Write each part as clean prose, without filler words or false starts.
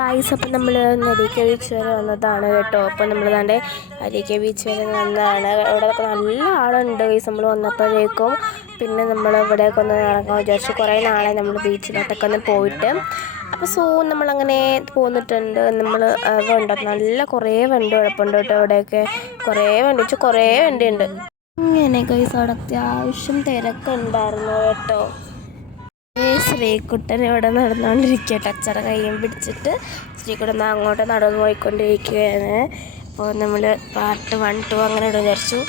Guys അപ്പം നമ്മൾ Areekkal beach വരെ വന്നതാണ് കേട്ടോ. അപ്പോൾ നമ്മൾ ദാണ്ടെ അരീക്കൽ ബീച്ച് വരെ വന്നതാണ്. ഇവിടെയൊക്കെ നല്ല ആളുണ്ട് ഗായ്സ് നമ്മൾ വന്നപ്പോഴേക്കും. പിന്നെ നമ്മൾ ഇവിടെയൊക്കെ ഒന്ന് നടക്കാൻ വിചാരിച്ചു. കുറേ നാളെ നമ്മൾ ബീച്ചിലോട്ടൊക്കെ ഒന്ന് പോയിട്ട്. അപ്പോൾ നമ്മളങ്ങനെ പോന്നിട്ടുണ്ട്. നമ്മൾ ഉണ്ടോ നല്ല കുറേ വണ്ടി കുഴപ്പമുണ്ട് കേട്ടോ. ഇവിടെയൊക്കെ കുറേ വണ്ടി വെച്ചാൽ കുറേ വണ്ടിയുണ്ട്. ഇങ്ങനെ ഗായ്സ് അവിടെ അത്യാവശ്യം തിരക്കുണ്ടായിരുന്നു കേട്ടോ. ശ്രീകുട്ടൻ ഇവിടെ നടന്നുകൊണ്ടിരിക്കുക. ടച്ചറ കയ്യും പിടിച്ചിട്ട് ശ്രീകുട്ടൻ അങ്ങോട്ട് നടന്നു പോയിക്കൊണ്ടിരിക്കുകയാണ്. അപ്പോൾ നമ്മൾ പാർട്ട് 1, 2 അങ്ങനെ വിചാരിച്ചു.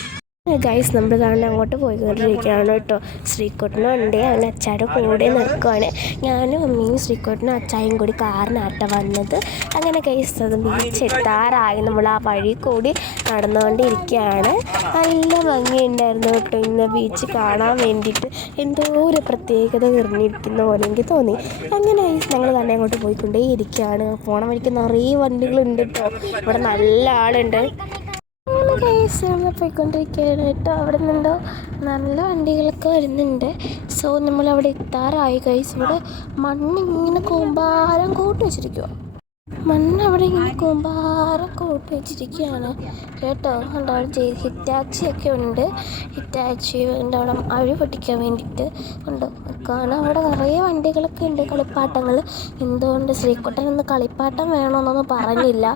ഗൈസ് നമ്മൾ കാണാൻ അങ്ങോട്ട് പോയിക്കൊണ്ടിരിക്കുകയാണ് കേട്ടോ. ശ്രീകുട്ടനും ഉണ്ട്, അവൻ അച്ചായുടെ കൂടെ നിൽക്കുകയാണ്. ഞാനും അമ്മയും ശ്രീകുട്ടനും അച്ചായും കൂടി കാറിനാട്ട വന്നത്. അങ്ങനെ ഗൈസ് അത് ബീച്ച് എത്താറായി. നമ്മൾ ആ വഴി കൂടി നടന്നുകൊണ്ടിരിക്കുകയാണ്. നല്ല ഭംഗിയുണ്ടായിരുന്നു കേട്ടോ ഇന്ന് ബീച്ച് കാണാൻ വേണ്ടിയിട്ട്. എന്തോ ഒരു പ്രത്യേകത നിറഞ്ഞിരിക്കുന്ന പോലെ എനിക്ക് തോന്നി. അങ്ങനെ ഗൈസ് ഞങ്ങൾ തന്നെ അങ്ങോട്ട് പോയിക്കൊണ്ടേ ഇരിക്കുകയാണ്. പോണ വഴിക്ക് നിറയെ വണ്ടികളുണ്ട് കേട്ടോ. ഇവിടെ നല്ല ആളുണ്ട്. കേസ് പോയിക്കൊണ്ടിരിക്കുകയാണ് കേട്ടോ. അവിടെ നിന്നുണ്ടോ നല്ല വണ്ടികളൊക്കെ വരുന്നുണ്ട്. നമ്മളവിടെ എത്താറായി ഗൈസ്. ഇവിടെ മണ്ണിങ്ങനെ കൂമ്പാരം കൂട്ടി വെച്ചിരിക്കുക. മണ്ണവിടെ ഇങ്ങനെ കൂമ്പാരം കൂട്ടി വെച്ചിരിക്കുകയാണ് കേട്ടോ. അവിടെ ഹിറ്റാച്ചിയൊക്കെ ഉണ്ട്. ഹിറ്റാച്ചി അവിടെ അഴി പൊട്ടിക്കാൻ വേണ്ടിയിട്ട് ഉണ്ട്. കാരണം അവിടെ നിറയെ വണ്ടികളൊക്കെ ഉണ്ട്. കളിപ്പാട്ടങ്ങൾ എന്തുകൊണ്ട് ശ്രീകുട്ടൻ ഇന്ന് കളിപ്പാട്ടം വേണമെന്നൊന്നും പറഞ്ഞില്ല.